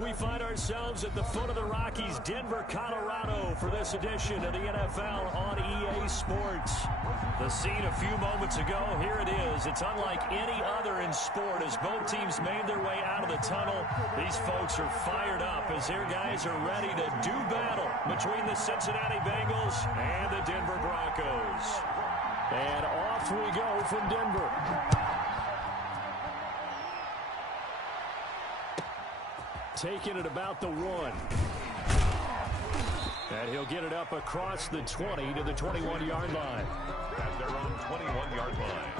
We find ourselves at the foot of the Rockies, Denver, Colorado, for this edition of the NFL on EA Sports. The scene a few moments ago, here it is. It's unlike any other in sport as both teams made their way out of the tunnel. These folks are fired up as their guys are ready to do battle between the Cincinnati Bengals and the Denver Broncos. And off we go from Denver. Taking it about the 1. And he'll get it up across the 20 to the 21-yard line. At their own 21-yard line.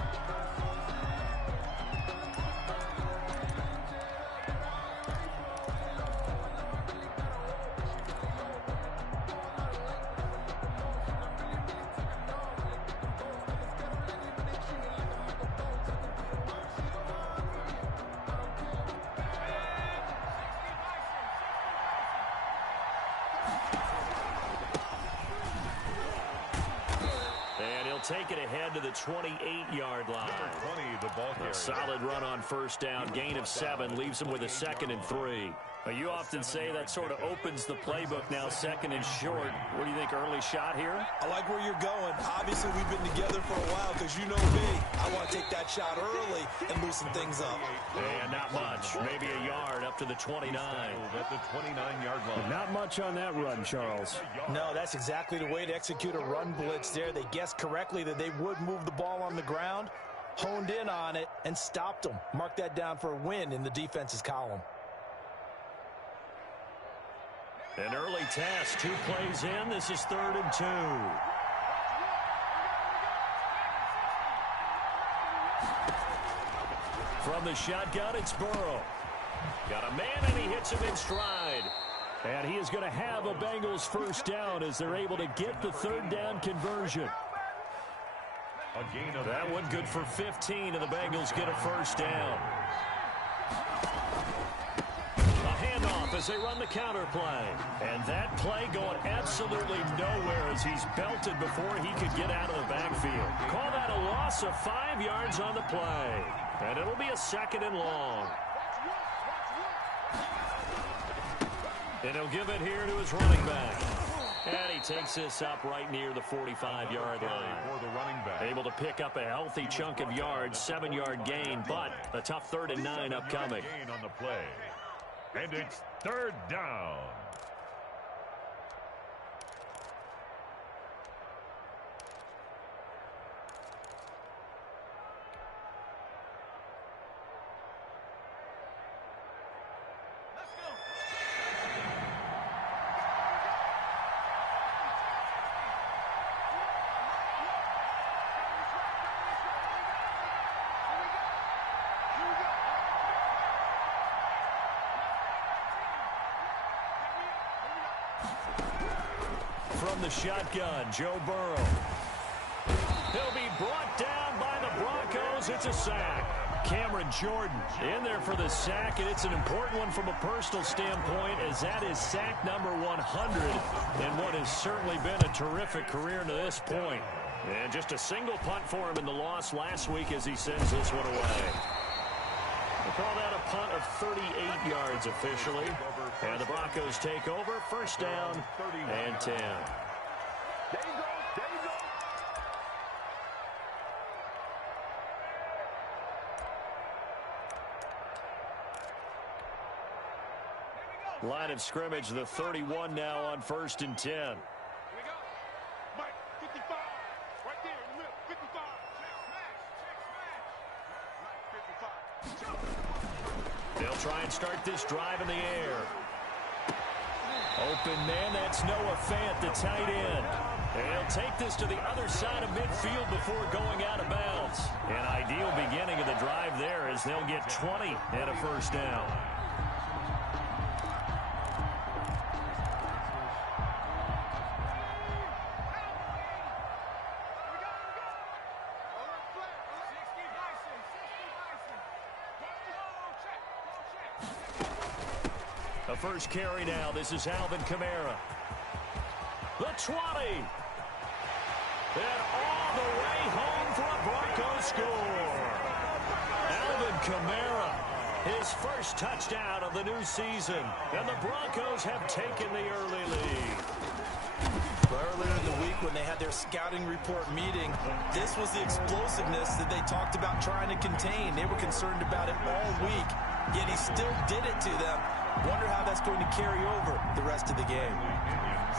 Take it ahead to the 28-yard line. Number 20, the ball carrier. A solid run on first down. Gain of 7 leaves him with a 2nd and 3. You often say that sort of opens the playbook now, 2nd and short. What do you think, early shot here? I like where you're going. Obviously, we've been together for a while because you know me. I want to take that shot early and loosen things up. And not much. Maybe a yard up to the 29. At the 29-yard line. Not much on that run, Charles. No, that's exactly the way to execute a run blitz there. They guessed correctly that they would move the ball on the ground, honed in on it, and stopped them. Mark that down for a win in the defense's column. An early test, 2 plays in. This is 3rd and 2. From the shotgun, it's Burrow. Got a man, and he hits him in stride. And he is going to have a Bengals first down as they're able to get the 3rd down conversion. That one good for 15, and the Bengals get a first down. As they run the counter play. And that play going absolutely nowhere as he's belted before he could get out of the backfield. Call that a loss of 5 yards on the play. And it'll be a 2nd and long. And he'll give it here to his running back. And he takes this up right near the 45-yard line. Able to pick up a healthy chunk of yards, 7-yard gain, but a tough 3rd and 9 upcoming. On the play. And it's 3rd down. From the shotgun, Joe Burrow. He'll be brought down by the Broncos. It's a sack. Cameron Jordan in there for the sack, and it's an important one from a personal standpoint as that is sack number 100 and what has certainly been a terrific career to this point. And just a single punt for him in the loss last week as he sends this one away. We'll call that a punt of 38 yards officially. And the Broncos take over. First down and 10. Line of scrimmage, the 31 now on 1st and 10. Here we go. Mike, 55. Right there in the middle. 55. Check smash. Mike, 55. They'll try and start this drive in the air. Open man, that's Noah Fant, the tight end. And he'll take this to the other side of midfield before going out of bounds. An ideal beginning of the drive there as they'll get 20 and a first down. The first carry now. This is Alvin Kamara. The 20. And all the way home for a Broncos score. Alvin Kamara His first touchdown of the new season. And the Broncos have taken the early lead. Earlier in the week when they had their scouting report meeting, this was the explosiveness that they talked about trying to contain. They were concerned about it all week, yet he still did it to them. Wonder how that's going to carry over the rest of the game.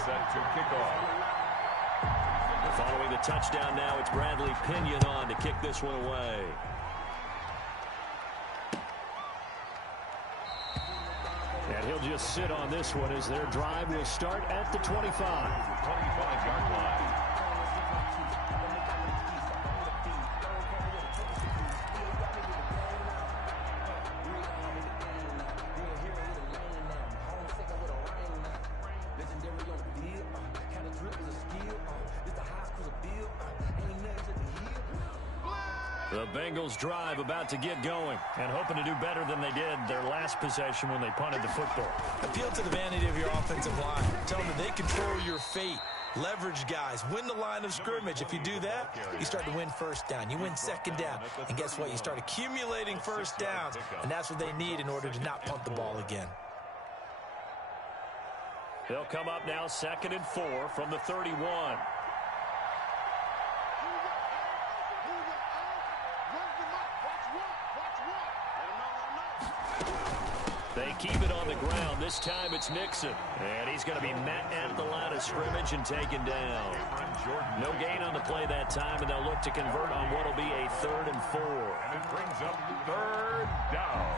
Set to kick off. Following the touchdown now, it's Bradley Pinion on to kick this one away. And he'll just sit on this one as their drive will start at the 25. 25-yard line. The Bengals drive about to get going and hoping to do better than they did their last possession when they punted the football. Appeal to the vanity of your offensive line. Tell them that they control your fate. Leverage guys. Win the line of scrimmage. If you do that, you start to win first down. You win second down. And guess what? You start accumulating first downs. And that's what they need in order to not punt the ball again. They'll come up now 2nd and 4 from the 31. They keep it on the ground. This time it's Mixon. And he's going to be met at the line of scrimmage and taken down. No gain on the play that time, and they'll look to convert on what will be a 3rd and 4. And it brings up 3rd down.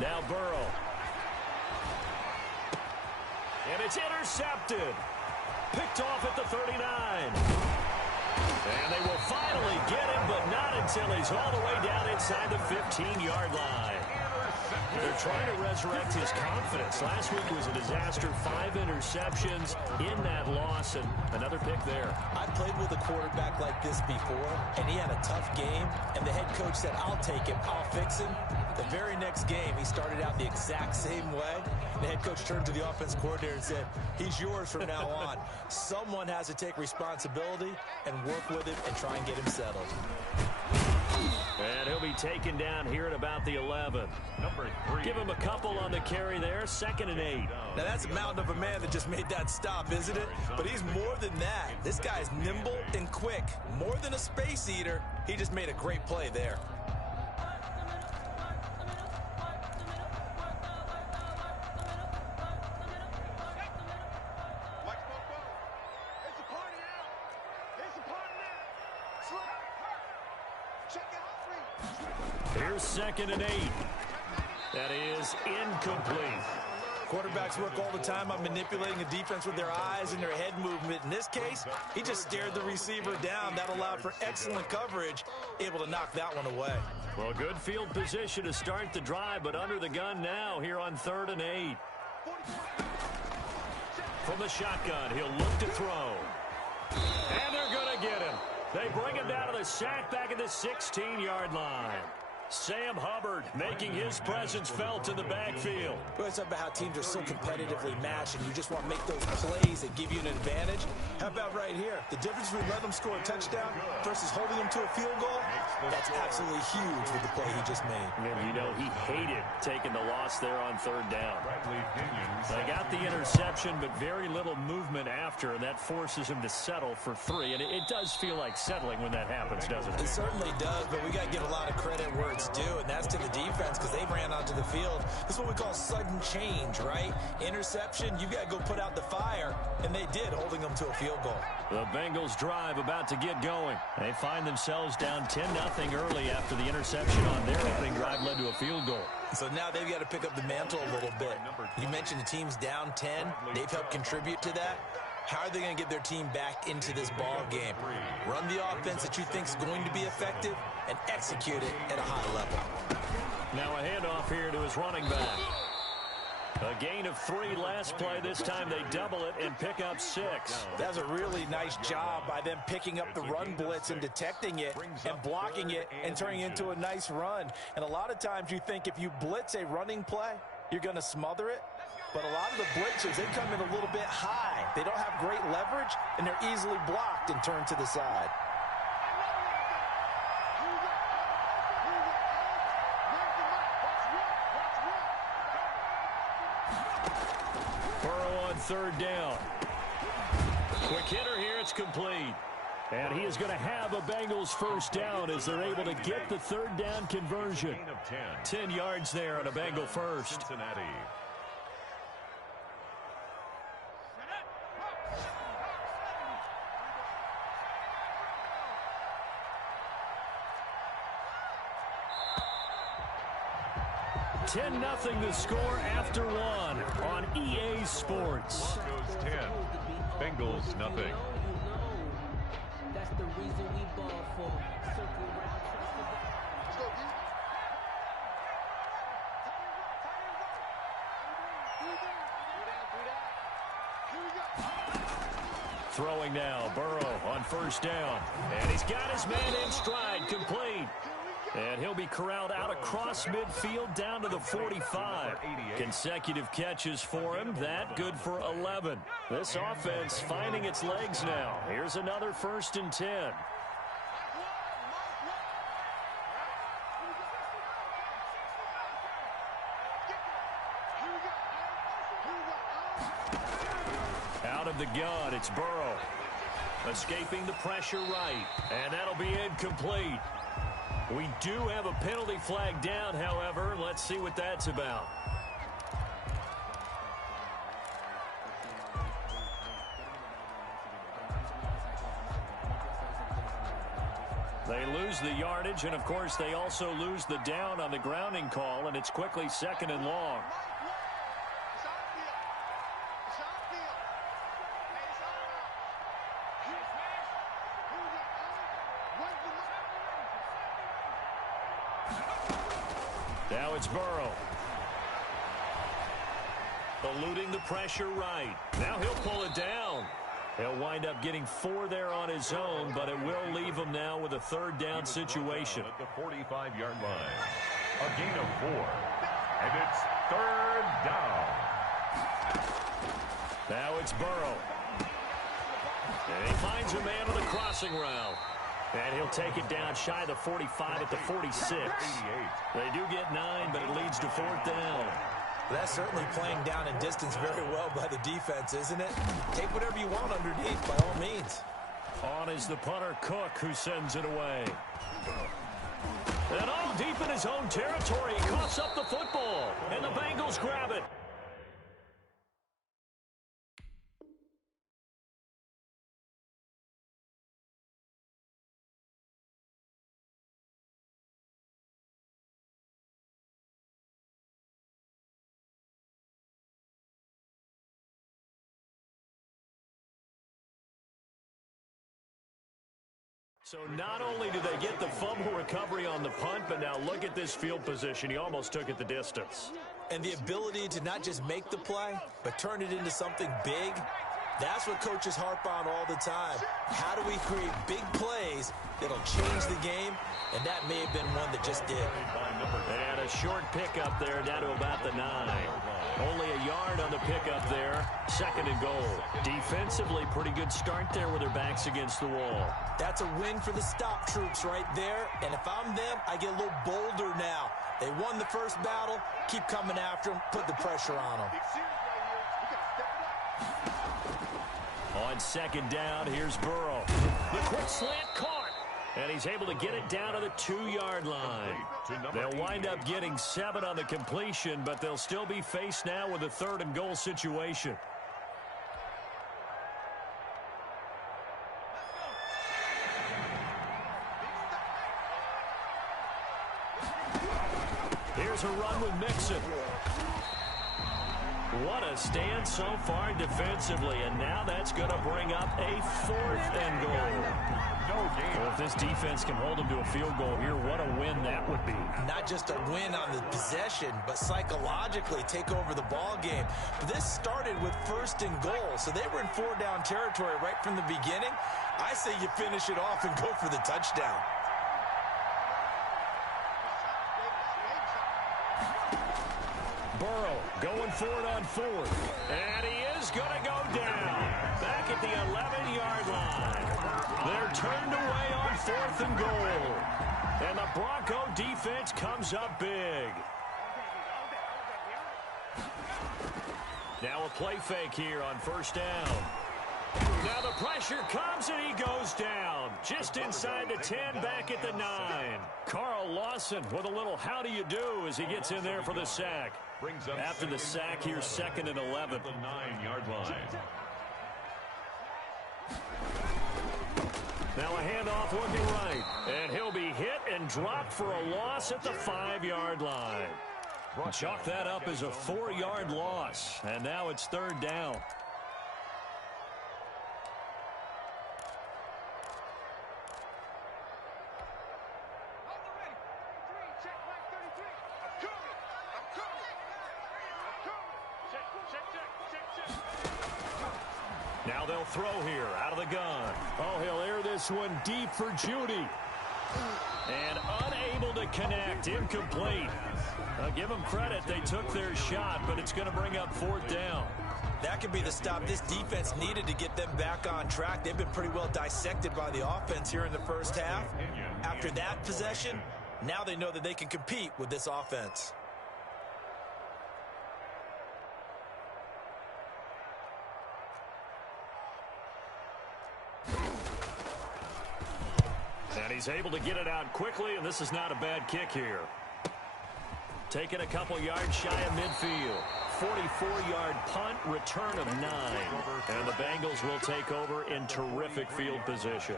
Now Burrow. And it's intercepted. Picked off at the 39. And they will finally get him, but not until he's all the way down inside the 15-yard line. They're trying to resurrect his confidence. Last week was a disaster. 5 interceptions in that loss, and another pick there. I played with a quarterback like this before, and he had a tough game, and the head coach said, I'll take him, I'll fix him. The very next game, he started out the exact same way. The head coach turned to the offense coordinator and said, he's yours from now on. Someone has to take responsibility and work with him and try and get him settled. And he'll be taken down here at about the 11. Number 3. Give him a couple on the carry there. 2nd and 8. Now that's a mountain of a man that just made that stop, isn't it? But he's more than that. This guy's nimble and quick. More than a space eater. He just made a great play there. Here's 2nd and 8. That is incomplete. Quarterbacks work all the time on manipulating a defense with their eyes and their head movement. In this case, he just stared the receiver down. That allowed for excellent coverage, able to knock that one away. Well, good field position to start the drive, but under the gun now here on 3rd and 8. From the shotgun, he'll look to throw. And they're going to get him. They bring him down to the sack back at the 16-yard line. Sam Hubbard making his presence felt in the backfield. We always talk about how teams are so competitively matched and you just want to make those plays that give you an advantage. How about right here? The difference between letting them score a touchdown versus holding them to a field goal, that's absolutely huge with the play he just made. And you know he hated taking the loss there on 3rd down. They got the interception, but very little movement after, and that forces him to settle for 3. And it does feel like settling when that happens, doesn't it? It certainly does, but we got to give a lot of credit where it's due, and that's to the defense because they ran onto the field. This is what we call sudden change, right? Interception, you got to go put out the fire, and they did, holding them to a field goal. The Bengals drive about to get going. They find themselves down 10-0 early after the interception on their opening drive led to a field goal. So now they've got to pick up the mantle a little bit. You mentioned the team's down 10. They've helped contribute to that. How are they going to get their team back into this ball game? Run the offense that you think is going to be effective and execute it at a high level. Now a handoff here to his running back. A gain of 3 last play. This time they double it and pick up 6. That's a really nice job by them picking up the run blitz and detecting it and blocking it and turning it into a nice run. And a lot of times you think if you blitz a running play, you're going to smother it. But a lot of the blitzers, they come in a little bit high. They don't have great leverage, and they're easily blocked and turned to the side. Burrow on 3rd down. Quick hitter here, it's complete. And he is going to have a Bengals 1st down as they're able to get the 3rd down conversion. 10 yards there on a Bengal 1st. Cincinnati. Nothing the score after 1 on EA Sports. Broncos 10, Bengals nothing. That's the reason we ball for. Circle round, Throwing now, Burrow on 1st down. And he's got his man in stride, complete. And he'll be corralled out across midfield down to the 45. Consecutive catches for him. That good for 11. This offense finding its legs now. Here's another 1st and 10. Out of the gun, it's Burrow. Escaping the pressure right. And that'll be incomplete. We do have a penalty flag down, however. Let's see what that's about. They lose the yardage, and, of course, they also lose the down on the grounding call, and it's quickly 2nd and long. Now it's Burrow. Eluding the pressure right. Now he'll pull it down. He'll wind up getting 4 there on his own, but it will leave him now with a 3rd down situation. At the 45-yard line. A gain of 4. And it's 3rd down. Now it's Burrow. And he finds a man on the crossing route. And he'll take it down shy of the 45 at the 46. They do get 9, but it leads to 4th down. That's certainly playing down and distance very well by the defense, isn't it? Take whatever you want underneath, by all means. On is the punter, Cook, who sends it away. And all deep in his own territory, he coughs up the football. And the Bengals grab it. So not only do they get the fumble recovery on the punt, but now look at this field position. He almost took it the distance. And the ability to not just make the play, but turn it into something big, that's what coaches harp on all the time. How do we create big plays that'll change the game? And that may have been one that just did. And a short pickup there down to about the 9. Only a yard on the pickup there. 2nd and goal. Defensively, pretty good start there with their backs against the wall. That's a win for the stop troops right there. And if I'm them, I get a little bolder now. They won the first battle. Keep coming after them. Put the pressure on them. On 2nd down, here's Burrow. The quick slant caught. And he's able to get it down to the 2-yard line. They'll wind up getting 7 on the completion, but they'll still be faced now with a 3rd and goal situation. Here's a run with Mixon. What a stand so far defensively, and now that's going to bring up a 4th and goal. Well, if this defense can hold them to a field goal here, what a win that would be. Not just a win on the possession, but psychologically take over the ball game. But this started with 1st and goal, so they were in 4-down territory right from the beginning. I say you finish it off and go for the touchdown. Burrow going for it on 4th. And he is going to go down. Back at the 11-yard line. They're turned away on 4th and goal. And the Bronco defense comes up big. Now a play fake here on 1st down. Now the pressure comes and he goes down. Just inside the 10, back at the 9. Carl Lawson with a little how do you do as he gets in there for the sack. After the sack, here's 2nd and 11. The 9-yard line. Now a handoff looking right. And he'll be hit and dropped for a loss at the 5-yard line. Chalk that up as a 4-yard loss. And now it's 3rd down. Now they'll throw here out of the gun. Oh, he'll air this one deep for Judy. And unable to connect. Incomplete. I'll give them credit. They took their shot, but it's going to bring up 4th down. That could be the stop this defense needed to get them back on track. They've been pretty well dissected by the offense here in the 1st half. After that possession, now they know that they can compete with this offense. And he's able to get it out quickly, and this is not a bad kick here. Taking a couple yards shy of midfield. 44-yard punt, return of 9. And the Bengals will take over in terrific field position.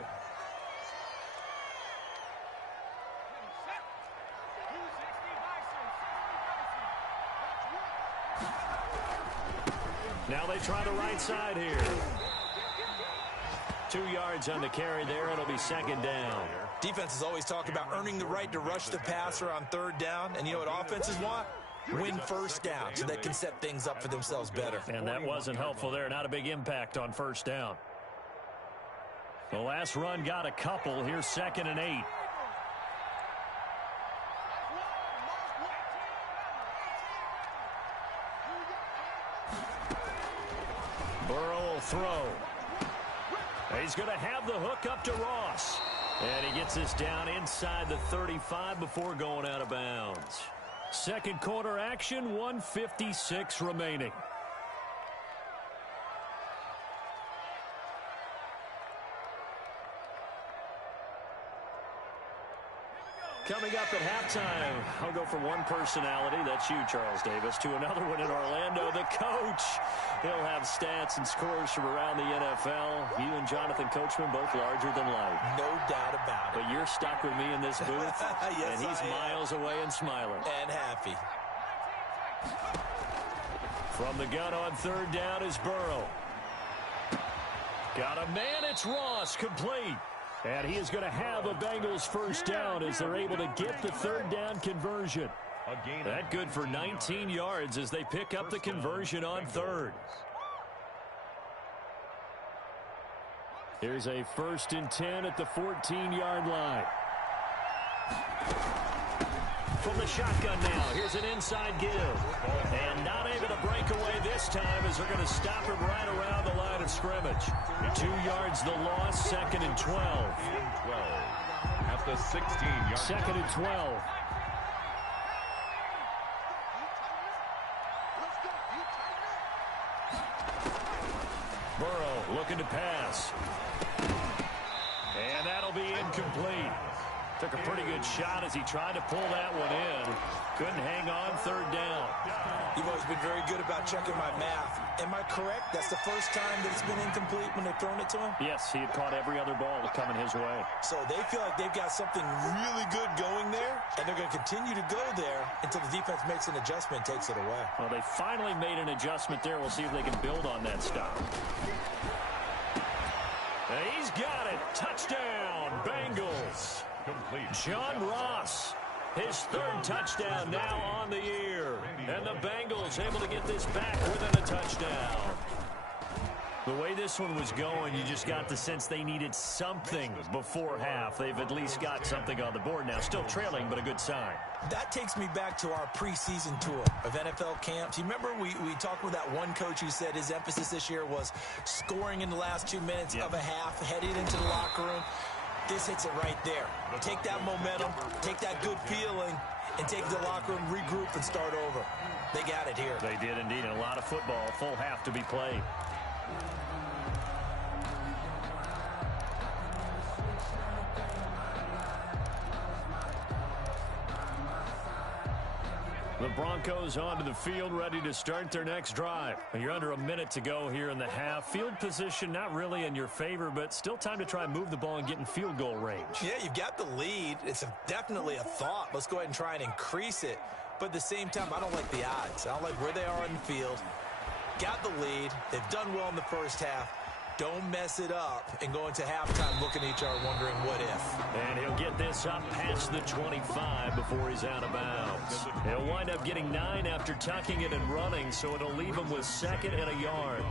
Now they try the right side here. 2 yards on the carry there. It'll be 2nd down. Defenses always talk about earning the right to rush the passer on 3rd down. And you know what offenses want? Win 1st down so they can set things up for themselves better. And that wasn't helpful there. Not a big impact on 1st down. The last run got a couple. Here's 2nd and 8. Burrow will throw. He's going to have the hook up to Ross. And he gets this down inside the 35 before going out of bounds. 2nd quarter action, 1:56 remaining. Coming up at halftime, I'll go from one personality, that's you, Charles Davis, to another one in Orlando, the coach. He'll have stats and scores from around the NFL. You and Jonathan Coachman both larger than life. No doubt about it. But you're stuck with me in this booth, yes, and he's miles away and smiling. And happy. From the gun on 3rd down is Burrow. Got a man, it's Ross, complete. And he is going to have a Bengals 1st down as they're able to get the 3rd down conversion. That good for 19 yards as they pick up the conversion on 3rd. Here's a 1st and 10 at the 14-yard line. From the shotgun now, here's an inside give. And not able to break away this time as they're going to stop him right around the line of scrimmage. 2 yards the loss, 2nd and 12. At the 16-yard. 2nd and 12. Burrow looking to pass. And that'll be incomplete. Took a pretty good shot as he tried to pull that one in. Couldn't hang on, third down. You've always been very good about checking my math. Am I correct? That's the first time that it's been incomplete when they've thrown it to him? Yes, he had caught every other ball coming his way. So they feel like they've got something really good going there, and they're going to continue to go there until the defense makes an adjustment and takes it away. Well, they finally made an adjustment there. We'll see if they can build on that stop. And he's got it. Touchdown, Bengals. Complete. John Ross, his third touchdown now on the year. And the Bengals able to get this back within a touchdown. The way this one was going, you just got the sense they needed something before half. They've at least got something on the board now. Still trailing, but a good sign. That takes me back to our preseason tour of NFL camps. You remember we talked with that one coach who said his emphasis this year was scoring in the last 2 minutes of a half, heading into the locker room. This hits it right there. Take that momentum, take that good feeling, and take the locker room, regroup, and start over. They got it here. They did indeed, and a lot of football, full half to be played. The Broncos onto the field, ready to start their next drive. You're under a minute to go here in the half. Field position not really in your favor, but still time to try and move the ball and get in field goal range. Yeah, you've got the lead. It's definitely a thought. Let's go ahead and try and increase it. But at the same time, I don't like the odds. I don't like where they are in the field. Got the lead. They've done well in the first half. Don't mess it up and go into halftime looking at each other wondering what if. And he'll get this up past the 25 before he's out of bounds. He'll wind up getting 9 after tucking it and running, so it'll leave him with second and a yard.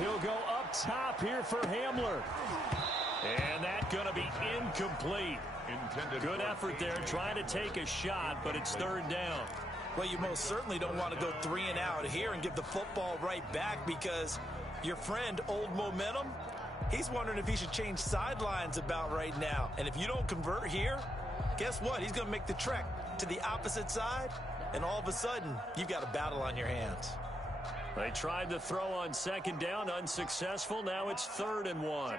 He'll go up top here for Hamler. And that's going to be incomplete. Good effort there, trying to take a shot, but it's third down. Well, you most certainly don't want to go 3 and out here and give the football right back because your friend, Old Momentum, he's wondering if he should change sidelines about right now. And if you don't convert here, guess what? He's going to make the trek to the opposite side, and all of a sudden, you've got a battle on your hands. They tried to throw on second down, unsuccessful. Now it's 3rd and 1.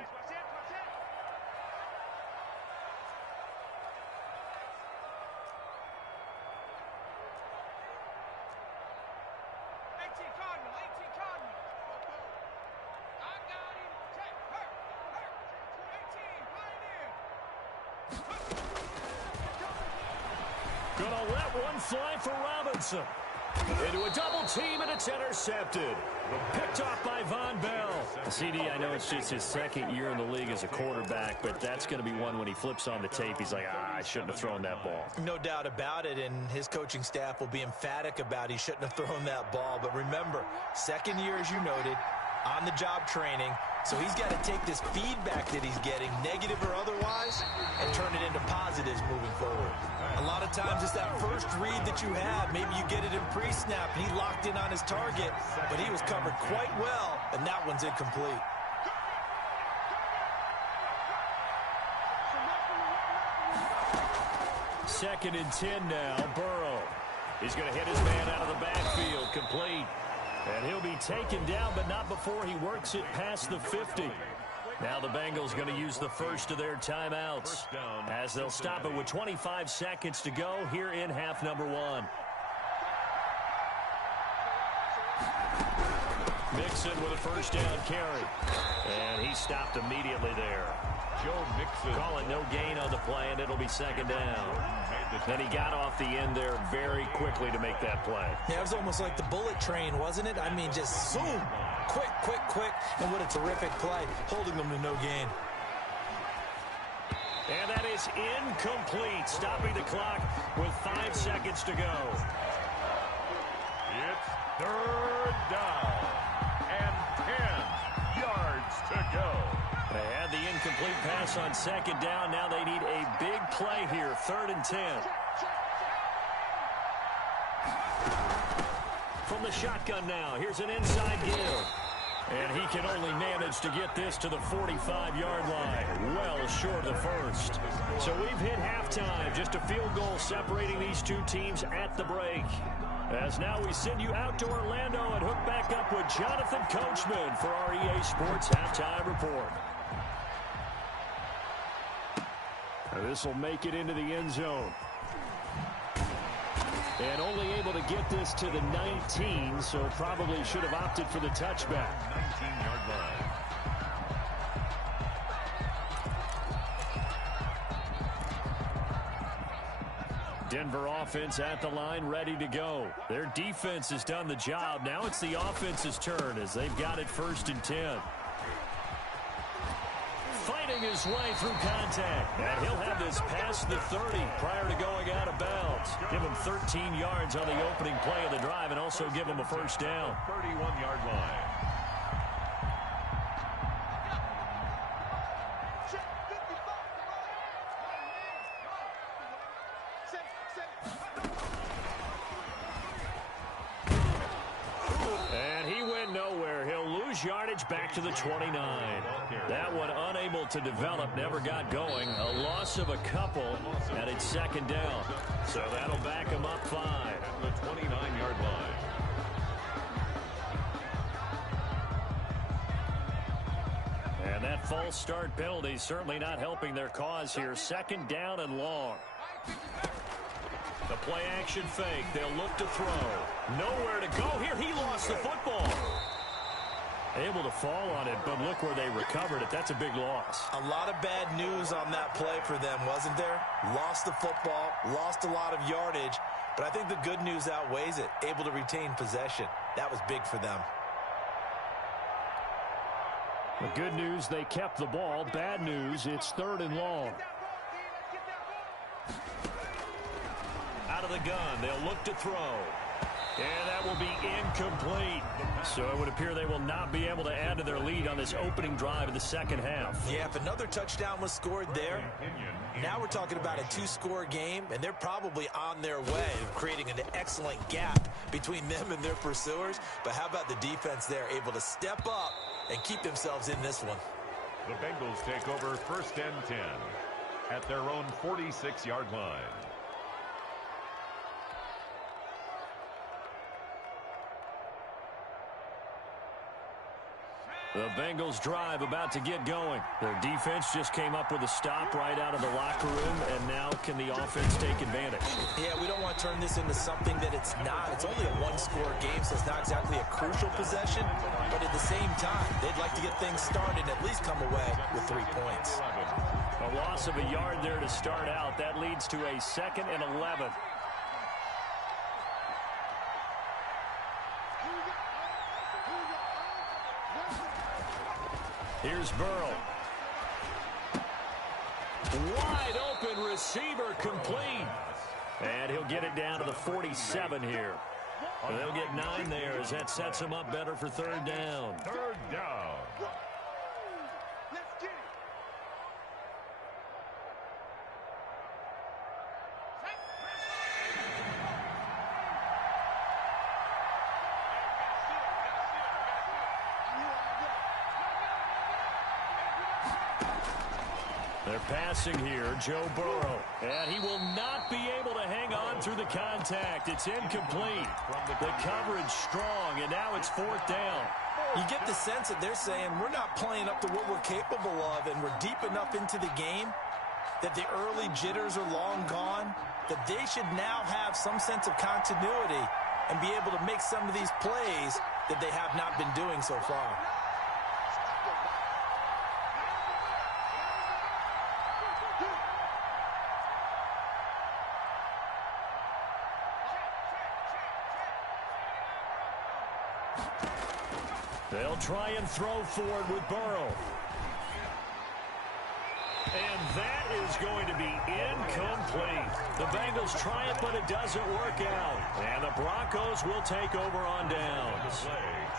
Gonna let one fly for Robinson. Into a double team, and it's intercepted. Picked off by Von Bell. CD, I know it's just his second year in the league as a quarterback, but that's going to be one when he flips on the tape. He's like, I shouldn't have thrown that ball. No doubt about it, and his coaching staff will be emphatic about he shouldn't have thrown that ball. But remember, second year, as you noted, on-the-job training. So he's got to take this feedback that he's getting, negative or otherwise, and turn it into positives moving forward. A lot of times it's that first read that you have. Maybe you get it in pre-snap, and he locked in on his target, but he was covered quite well, and that one's incomplete. Second and 10 now. Burrow. He's going to hit his man out of the backfield. Complete. And he'll be taken down, but not before he works it past the 50. Now the Bengals going to use the first of their timeouts as they'll stop it with 25 seconds to go here in half number 1. Mixon with a first down carry. And he stopped immediately there. Joe Mixon calling no gain on the play, and it'll be second down. Then he got off the end there very quickly to make that play. Yeah, it was almost like the bullet train, wasn't it? I mean, just zoom. Quick, quick, quick. And what a terrific play, holding them to no gain. And that is incomplete, stopping the clock with 5 seconds to go. It's third down and 10 yards to go. They had the incomplete pass on second down. Now they need a big play here, 3rd and 10. From the shotgun now, here's an inside give. And he can only manage to get this to the 45-yard line, well short of the first. So we've hit halftime, just a field goal separating these two teams at the break. As now we send you out to Orlando and hook back up with Jonathan Coachman for our EA Sports Halftime Report. This will make it into the end zone. And only able to get this to the 19, so probably should have opted for the touchback. 19-yard line. Denver offense at the line, ready to go. Their defense has done the job. Now it's the offense's turn as they've got it 1st and 10. Fighting his way through contact. And he'll have this past the 30 prior to going out of bounds. Give him 13 yards on the opening play of the drive and also give him a first down. 31-yard line. And he went nowhere. He'll lose yardage back to the 29. That one unable to develop, never got going. A loss of a couple, and it's 2nd down. So that'll back him up 5. At the 29-yard line. And that false start penalty certainly not helping their cause here. 2nd down and long. The play action fake. They'll look to throw. Nowhere to go here. He lost the football. Able to fall on it, but look where they recovered it. That's a big loss. A lot of bad news on that play for them, wasn't there? Lost the football, lost a lot of yardage, but I think the good news outweighs it. Able to retain possession. That was big for them. The good news, they kept the ball. Bad news, it's 3rd and long. Out of the gun, they'll look to throw. And that will be incomplete. So it would appear they will not be able to add to their lead on this opening drive of the 2nd half. Yeah, if another touchdown was scored there, now we're talking about a 2-score game, and they're probably on their way of creating an excellent gap between them and their pursuers. But how about the defense there, able to step up and keep themselves in this one? The Bengals take over 1st and 10 at their own 46-yard line. The Bengals drive about to get going. Their defense just came up with a stop right out of the locker room, and now can the offense take advantage? Yeah, we don't want to turn this into something that it's not. It's only a 1-score game, so it's not exactly a crucial possession. But at the same time, they'd like to get things started and at least come away with 3 points. A loss of a yard there to start out. That leads to a 2nd and 11. Here's Burrow. Wide open receiver complete. And he'll get it down to the 47 here. They'll get 9 there as that sets them up better for 3rd down. 3rd down. Let's get it. They're passing here, Joe Burrow. And he will not be able to hang on through the contact. It's incomplete. The coverage strong, and now it's 4th down. You get the sense that they're saying we're not playing up to what we're capable of, and we're deep enough into the game that the early jitters are long gone, that they should now have some sense of continuity and be able to make some of these plays that they have not been doing so far. They'll try and throw forward with Burrow. And that is going to be incomplete. The Bengals try it, but it doesn't work out. And the Broncos will take over on downs.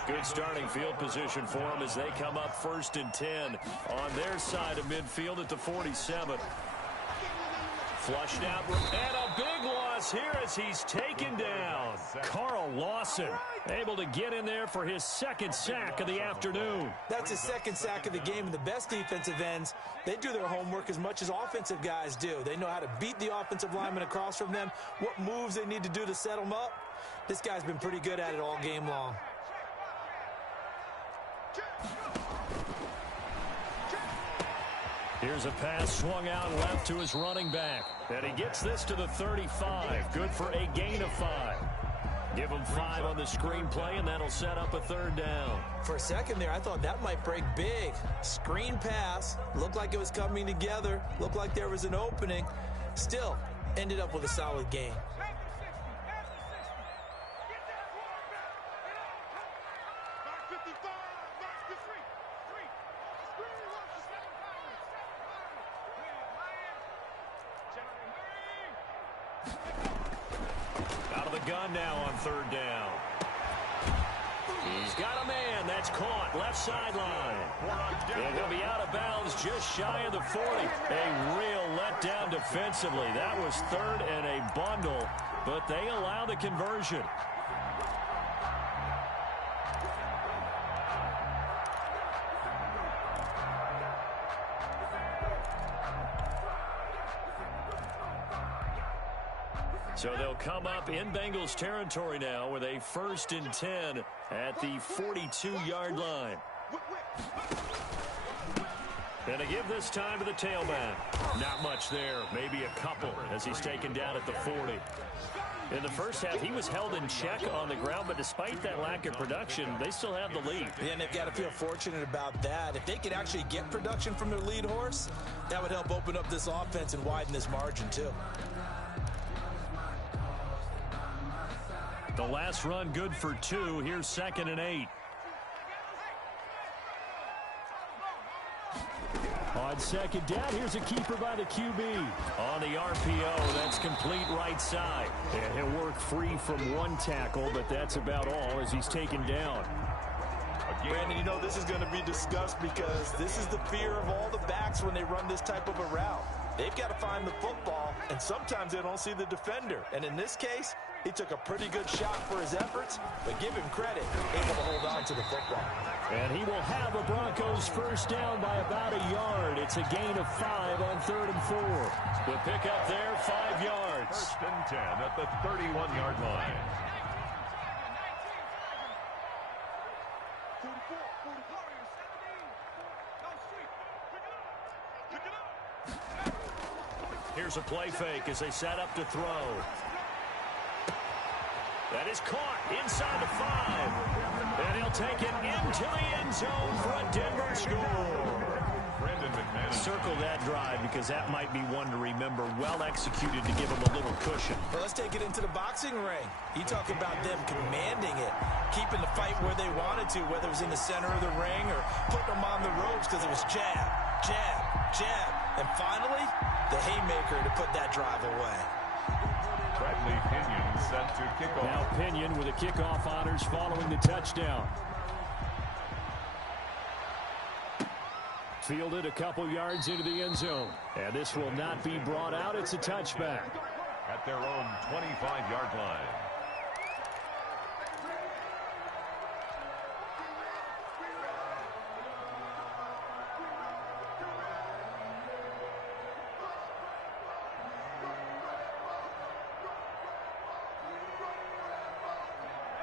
Good starting field position for them as they come up 1st and 10 on their side of midfield at the 47. Flushed out, and a big loss here as he's taken down. Carl Lawson able to get in there for his second sack of the afternoon. That's his second sack of the game, and the best defensive ends, they do their homework as much as offensive guys do. They know how to beat the offensive lineman across from them, what moves they need to do to set them up. This guy's been pretty good at it all game long. Here's a pass swung out left to his running back. And he gets this to the 35. Good for a gain of 5. Give him 5 on the screen play, and that'll set up a third down. For a second there, I thought that might break big. Screen pass. Looked like it was coming together. Looked like there was an opening. Still, ended up with a solid gain. Out of the gun now on third down. He's got a man. That's caught. Left sideline. And he'll be out of bounds just shy of the 40. A real letdown defensively. That was third and a bundle, but they allow the conversion. So they'll come up in Bengals territory now with a 1st and 10 at the 42-yard line. And to give this time to the tailback. Not much there. Maybe a couple as he's taken down at the 40. In the first half, he was held in check on the ground, but despite that lack of production, they still have the lead. Yeah, and they've got to feel fortunate about that. If they could actually get production from their lead horse, that would help open up this offense and widen this margin, too. The last run good for 2. Here's 2nd and 8. On second down, here's a keeper by the QB. On the RPO, that's complete right side. And he'll work free from one tackle, but that's about all as he's taken down. Brandon, you know this is going to be discussed because this is the fear of all the backs when they run this type of a route. They've got to find the football, and sometimes they don't see the defender. And in this case, he took a pretty good shot for his efforts, but give him credit, able to hold on to the football. And he will have a Broncos first down by about a yard. It's a gain of 5 on 3rd and 4. The pickup there, 5 yards. 1st and 10 at the 31-yard line. Here's a play fake as they set up to throw. That is caught inside the 5. And he'll take it into the end zone for a Denver score. Circle that drive because that might be one to remember. Well executed to give him a little cushion. Well, let's take it into the boxing ring. You talk about them commanding it, keeping the fight where they wanted to, whether it was in the center of the ring or putting them on the ropes because it was jab, jab, jab. And finally, the haymaker to put that drive away. Bradley Pinion set to kick off. Now Pinion with the kickoff honors following the touchdown. Fielded a couple yards into the end zone. And this will not be brought out. It's a touchback. At their own 25-yard line.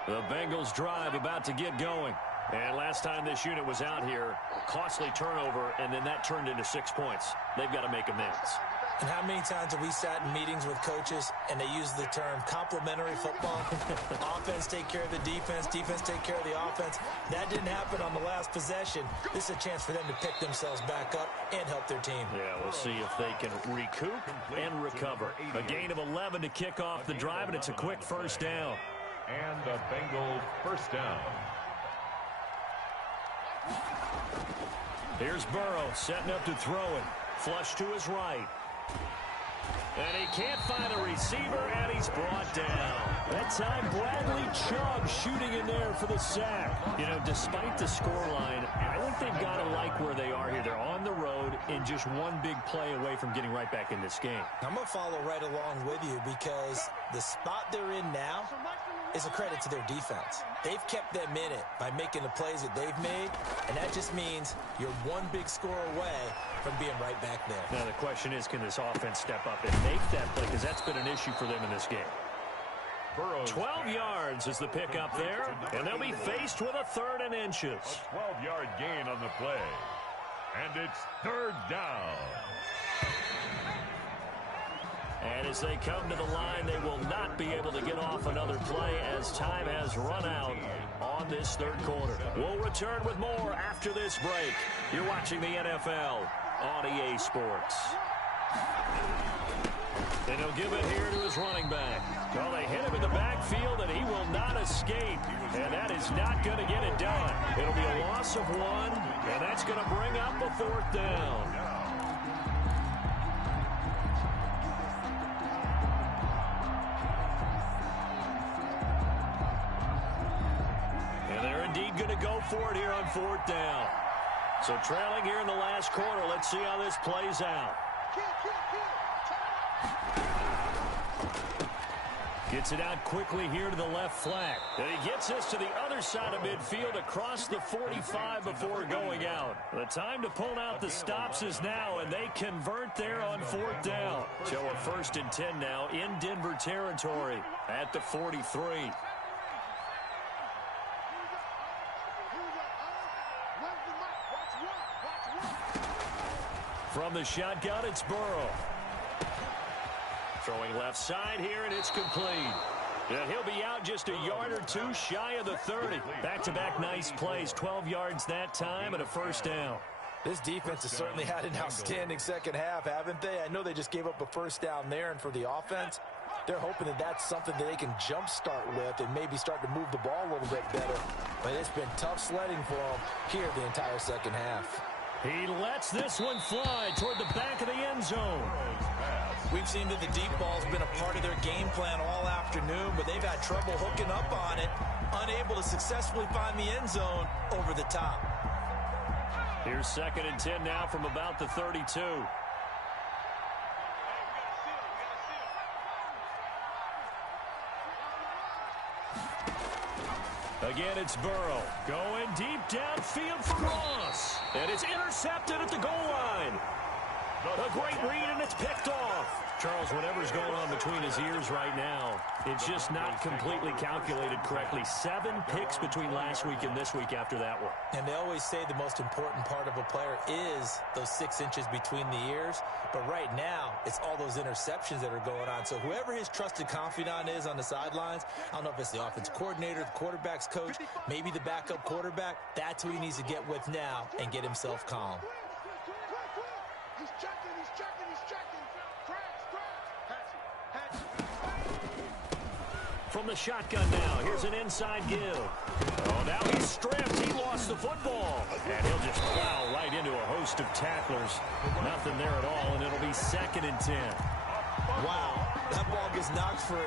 The Bengals drive about to get going. And last time this unit was out here, costly turnover, and then that turned into 6 points. They've got to make amends. And how many times have we sat in meetings with coaches and they use the term complementary football? Offense take care of the defense, defense take care of the offense. That didn't happen on the last possession. This is a chance for them to pick themselves back up and help their team. Yeah, we'll see if they can recoup and recover. A gain of 11 to kick off the drive, and it's a quick first down. And the Bengals first down. Here's Burrow setting up to throw it. Flush to his right. And he can't find a receiver, and he's brought down. That time, Bradley Chubb shooting in there for the sack. You know, despite the scoreline, I think think they've got to like where they are here. They're on the road and just one big play away from getting right back in this game. I'm going to follow right along with you because the spot they're in now is a credit to their defense. They've kept them in it by making the plays that they've made, and that just means you're one big score away from being right back there. Now the question is, can this offense step up and make that play, because that's been an issue for them in this game. 12 yards is the pickup there, and they'll be faced with a 3rd and inches. A 12-yard gain on the play. And it's 3rd down. And as they come to the line, they will not be able to get off another play as time has run out on this 3rd quarter. We'll return with more after this break. You're watching the NFL on EA Sports. And he'll give it here to his running back. Well, they hit him in the backfield, and he will not escape. And that is not going to get it done. It'll be a loss of 1, and that's going to bring up a 4th down. And they're indeed going to go for it here on 4th down. So trailing here in the last quarter, let's see how this plays out. Gets it out quickly here to the left flat. And he gets this to the other side of midfield across the 45 before going out. The time to pull out the stops is now, and they convert there on 4th down. So a 1st and 10 now in Denver territory at the 43. From the shotgun, it's Burrow. Throwing left side here, and it's complete. And he'll be out just a yard or 2 shy of the 30. Back-to-back nice plays, 12 yards that time and a 1st down. This defense has certainly had an outstanding second half, haven't they? I know they just gave up a 1st down there, and for the offense, they're hoping that that's something that they can jumpstart with and maybe start to move the ball a little bit better. But it's been tough sledding for them here the entire second half. He lets this one fly toward the back of the end zone. We've seen that the deep ball's been a part of their game plan all afternoon, but they've had trouble hooking up on it, unable to successfully find the end zone over the top. Here's 2nd and 10 now from about the 32. Again, it's Burrow going deep downfield for Ross. And it's intercepted at the goal line. A great read, and it's picked off. Charles, whatever's going on between his ears right now, it's just not completely calculated correctly. 7 picks between last week and this week after that one. And they always say the most important part of a player is those 6 inches between the ears. But right now, it's all those interceptions that are going on. So whoever his trusted confidant is on the sidelines, I don't know if it's the offense coordinator, the quarterback's coach, maybe the backup quarterback, that's who he needs to get with now and get himself calm. He's checking. From the shotgun now, here's an inside give. Oh, now he's stripped. He lost the football. And he'll just plow right into a host of tacklers. Nothing there at all, and it'll be 2nd and 10. Wow, that ball gets knocked free,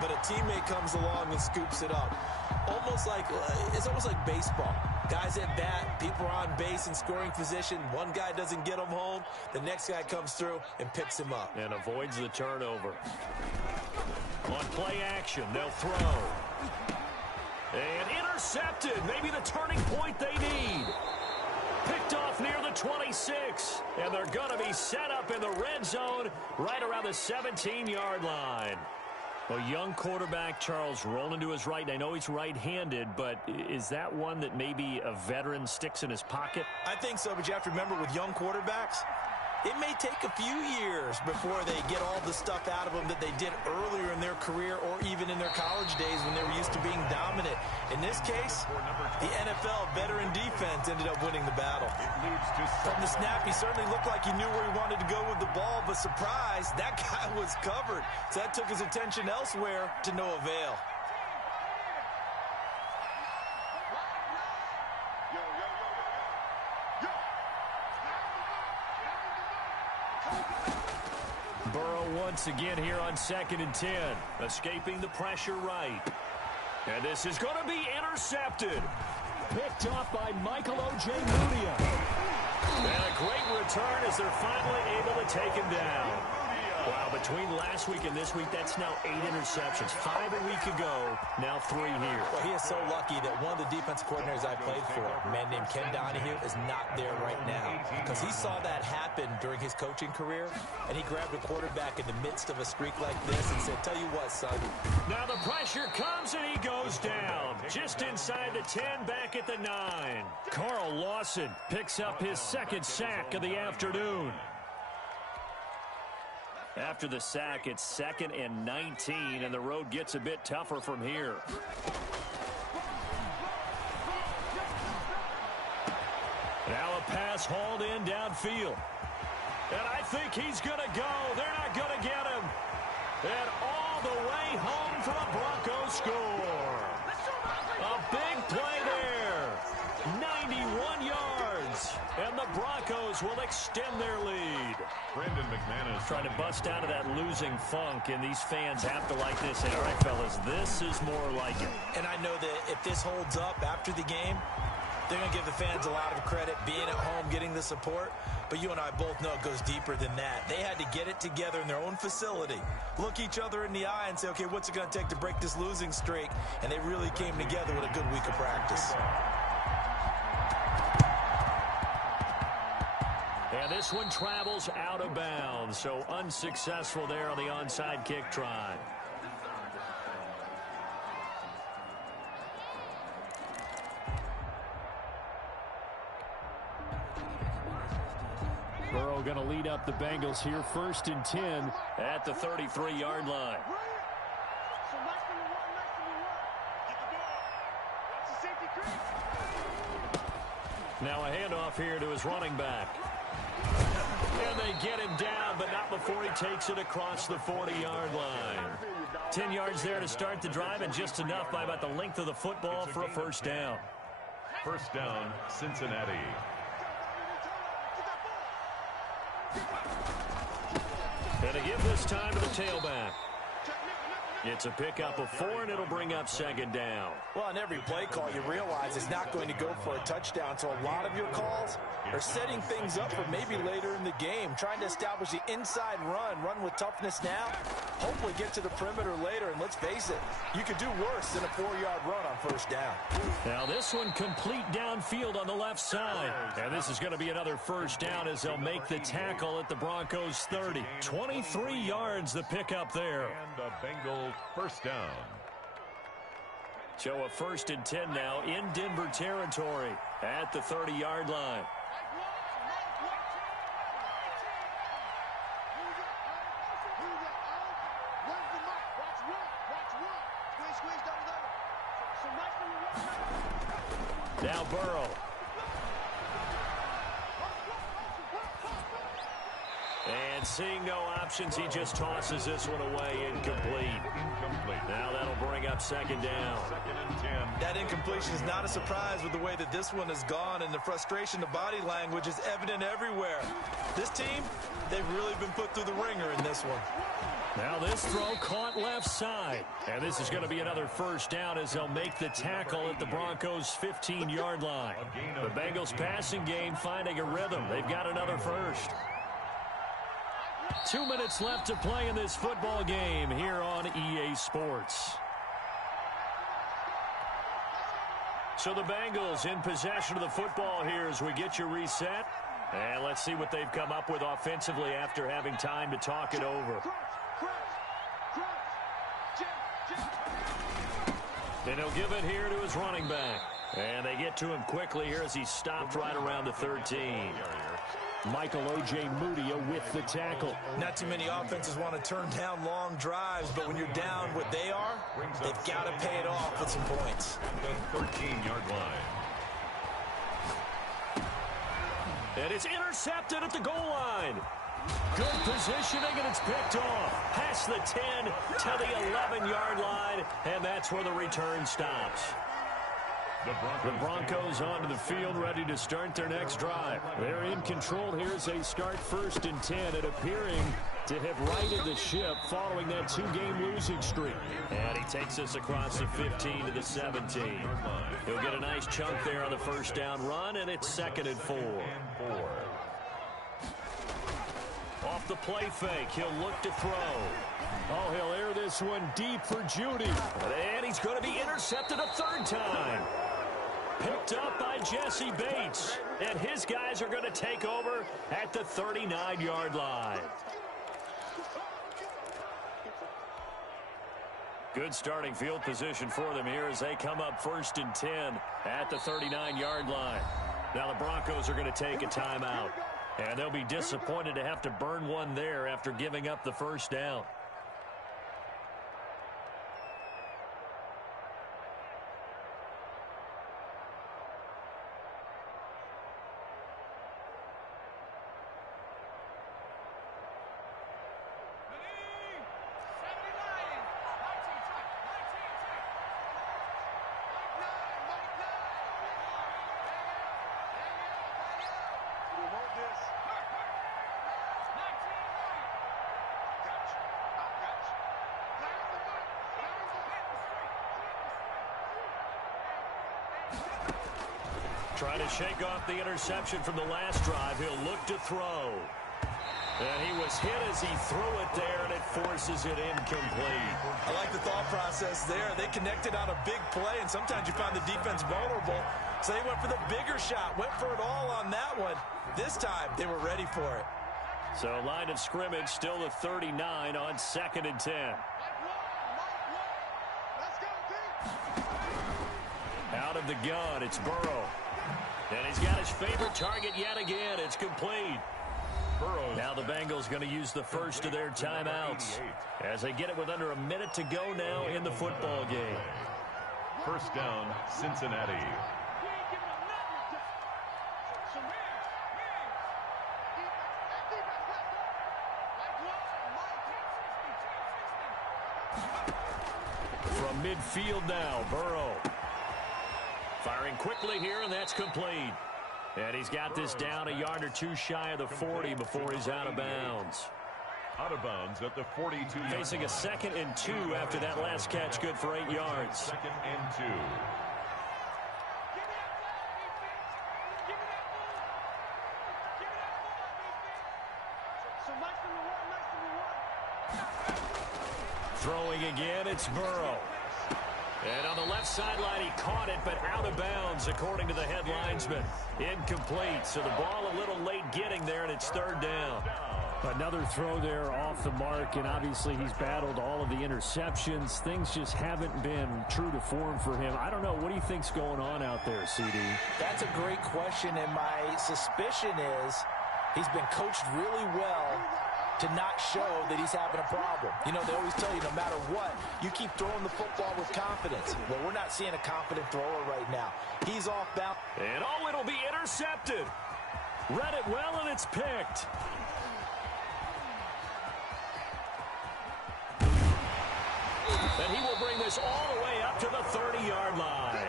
but a teammate comes along and scoops it up. It's almost like baseball. Guys at bat, people are on base in scoring position. One guy doesn't get him home. The next guy comes through and picks him up. And avoids the turnover. On play action, they'll throw. And intercepted. Maybe the turning point they need. Picked off near the 26. And they're going to be set up in the red zone right around the 17-yard line. A young quarterback, Charles, rolling to his right. I know he's right-handed, but is that one that maybe a veteran sticks in his pocket? I think so, but you have to remember with young quarterbacks, it may take a few years before they get all the stuff out of them that they did earlier in their career or even in their college days when they were used to being dominant. In this case, the NFL veteran defense ended up winning the battle. From the snap, he certainly looked like he knew where he wanted to go with the ball, but surprise, that guy was covered. So that took his attention elsewhere to no avail. Burrow once again here on 2nd and 10, escaping the pressure right. And this is going to be intercepted. picked off by Michael O.J. Mudia. And a great return as they're finally able to take him down. Wow, between last week and this week, that's now 8 interceptions. 5 a week ago, now 3 here. Well, he is so lucky that one of the defensive coordinators I played for, a man named Ken Donahue, is not there right now. Because he saw that happen during his coaching career, and he grabbed a quarterback in the midst of a streak like this and said, tell you what, son. Now the pressure comes, and he goes down. Just inside the 10, back at the 9. Carl Lawson picks up his second sack of the afternoon. After the sack, it's 2nd and 19, and the road gets a bit tougher from here. Now a pass hauled in downfield. And I think he's going to go. They're not going to get him. And all the way home for a Broncos score. A big play there. 91 yards. And the Broncos will extend their lead. Brandon McManus trying to bust out of that losing funk, and these fans have to like this. And all right, fellas, this is more like it. And I know that if this holds up after the game, they're going to give the fans a lot of credit, being at home, getting the support. But you and I both know it goes deeper than that. They had to get it together in their own facility, look each other in the eye and say, okay, what's it going to take to break this losing streak? And they really came together with a good week of practice. And this one travels out of bounds, so unsuccessful there on the onside kick try. Burrow going to lead up the Bengals here, 1st and 10 at the 33-yard line. Now a handoff here to his running back. And they get him down, but not before he takes it across the 40-yard line. 10 yards there to start the drive, and just enough by about the length of the football for a first down. First down, Cincinnati. And a give this time to the tailback. It's a pickup of 4, and it'll bring up 2nd down. Well, on every play call, you realize it's not going to go for a touchdown. So a lot of your calls are setting things up for maybe later in the game, trying to establish the inside run with toughness now, hopefully get to the perimeter later. And let's face it, you could do worse than a 4-yard run on first down. Now this one complete downfield on the left side. And this is going to be another first down as they'll make the tackle at the Broncos 30. 23 yards the pickup there. And the Bengals first down. So a 1st and 10 now in Denver territory at the 30-yard line. Now Burrow. And seeing no options, he just tosses this one away, incomplete. Now that'll bring up 2nd down. 2nd and 10. That incompletion is not a surprise with the way that this one has gone, and the frustration, the body language is evident everywhere. This team, they've really been put through the ringer in this one. Now this throw caught left side. And this is going to be another first down as they'll make the tackle at the Broncos' 15-yard line. The Bengals passing game finding a rhythm. They've got another first. 2 minutes left to play in this football game here on EA Sports. So the Bengals in possession of the football here as we get you reset. And let's see what they've come up with offensively after having time to talk it over. And he'll give it here to his running back. And they get to him quickly here as he stopped right around the 13. Michael O.J. Mudia with the tackle. Not too many offenses want to turn down long drives, but when you're down what they are, they've got to pay it off with some points. The 13-yard line. And it's intercepted at the goal line. Good positioning, and it's picked off. Past the 10 to the 11-yard line, and that's where the return stops. The Broncos onto the field, ready to start their next drive. They're in control here as they start 1st and 10, and appearing to have righted the ship following that 2-game losing streak. And he takes us across the 15 to the 17. He'll get a nice chunk there on the first down run, and it's 2nd and 4. Off the play fake, he'll look to throw. Oh, he'll air this one deep for Judy. And he's going to be intercepted a 3rd time. Picked up by Jesse Bates. And his guys are going to take over at the 39-yard line. Good starting field position for them here as they come up 1st and 10 at the 39-yard line. Now the Broncos are going to take a timeout. And they'll be disappointed to have to burn one there after giving up the first down. Trying to shake off the interception from the last drive. He'll look to throw. And he was hit as he threw it there, and it forces it incomplete. I like the thought process there. They connected on a big play, and sometimes you find the defense vulnerable. So they went for the bigger shot, went for it all on that one. This time, they were ready for it. So line of scrimmage still the 39 on 2nd and 10. Out of the gun, it's Burrow. And he's got his favorite target yet again. It's complete. Now the Bengals going to use the first of their timeouts as they get it with under a minute to go now in the football game. 1st down, Cincinnati. From midfield now, Burrow. Firing quickly here, and that's complete. And he's got this down a yard or 2 shy of the 40 before he's out of bounds. Out of bounds at the 42. Facing a 2nd and 2 after that last catch, good for 8 yards. 2nd and 2. Throwing again, it's Burrow. And on the left sideline, he caught it, but out of bounds, according to the head linesman. Incomplete, so the ball a little late getting there, and it's 3rd down. Another throw there off the mark, and obviously he's battled all of the interceptions. Things just haven't been true to form for him. I don't know. What do you think's going on out there, CD? That's a great question, and my suspicion is he's been coached really well to not show that he's having a problem. You know, they always tell you no matter what, you keep throwing the football with confidence. Well, we're not seeing a confident thrower right now. He's off balance. And oh, it'll be intercepted. Read it well, and it's picked. And he will bring this all the way up to the 30-yard line.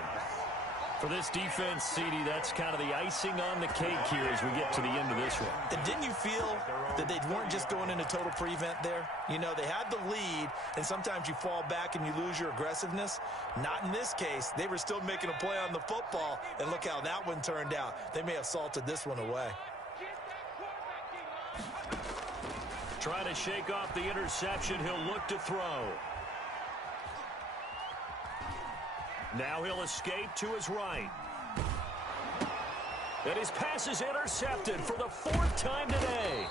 For this defense, CD, that's kind of the icing on the cake here as we get to the end of this one. And didn't you feel that they weren't just going into total prevent there? You know, they had the lead, and sometimes you fall back and you lose your aggressiveness. Not in this case. They were still making a play on the football, and look how that one turned out. They may have salted this one away. Trying to shake off the interception. He'll look to throw. Now he'll escape to his right. And his pass is intercepted for the 4th time today.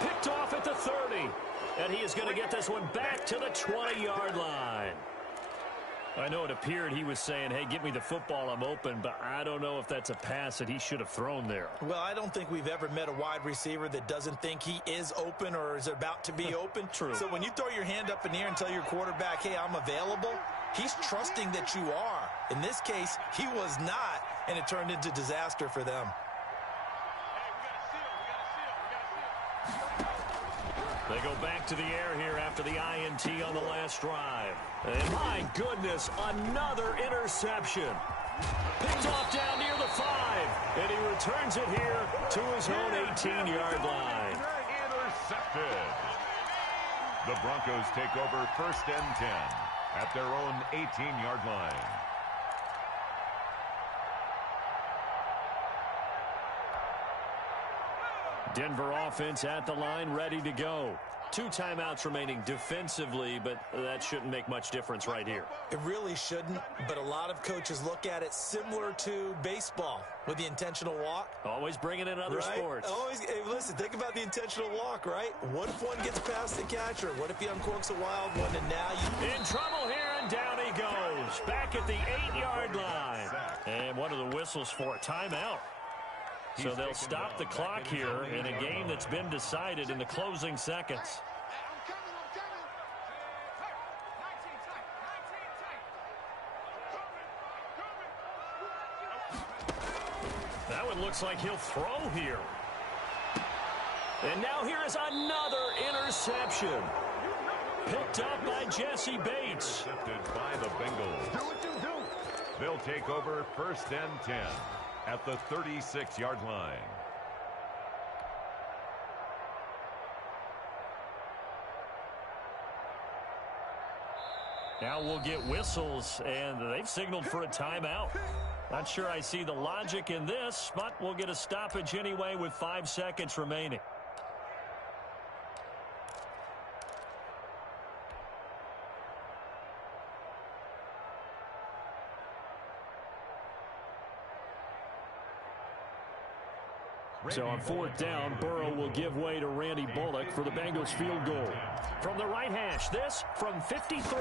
Picked off at the 30. And he is going to get this one back to the 20-yard line. I know it appeared he was saying, hey, give me the football, I'm open, but I don't know if that's a pass that he should have thrown there. Well, I don't think we've ever met a wide receiver that doesn't think he is open or is about to be open. True. So when you throw your hand up in the air and tell your quarterback, hey, I'm available, he's trusting that you are. In this case, he was not, and it turned into disaster for them. They go back to the air here after the INT on the last drive. And my goodness, another interception. Picked off down near the 5. And he returns it here to his own 18-yard line. Intercepted. The Broncos take over 1st and 10 at their own 18-yard line. Denver offense at the line, ready to go. 2 timeouts remaining defensively, but that shouldn't make much difference right here. It really shouldn't, but a lot of coaches look at it similar to baseball with the intentional walk. Always bringing in other sports. Always, hey, listen, think about the intentional walk, right? What if one gets past the catcher? What if he uncorks a wild one, and now you... In trouble here, and down he goes. Back at the 8-yard line. And one of the whistles for a timeout. So they'll stop the clock here in a game that's been decided in the closing seconds. That one looks like he'll throw here. And now here is another interception. Picked up by Jesse Bates. Intercepted by the Bengals. They'll take over 1st and 10 at the 36-yard line. Now we'll get whistles, and they've signaled for a timeout. Not sure I see the logic in this, but we'll get a stoppage anyway with 5 seconds remaining. So on 4th down, Burrow will give way to Randy Bullock for the Bengals field goal. From the right hash, this from 53.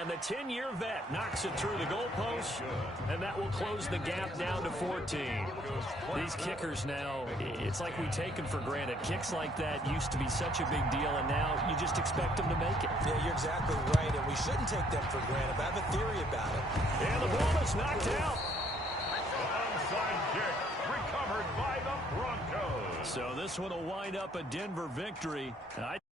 And the 10-year vet knocks it through the goalpost, and that will close the gap down to 14. These kickers now, it's like we take them for granted. Kicks like that used to be such a big deal, and now you just expect them to make it. Yeah, you're exactly right, and we shouldn't take them for granted. I have a theory about it. And the ball is knocked out. Onside kick recovered by the Broncos. So this one will wind up a Denver victory.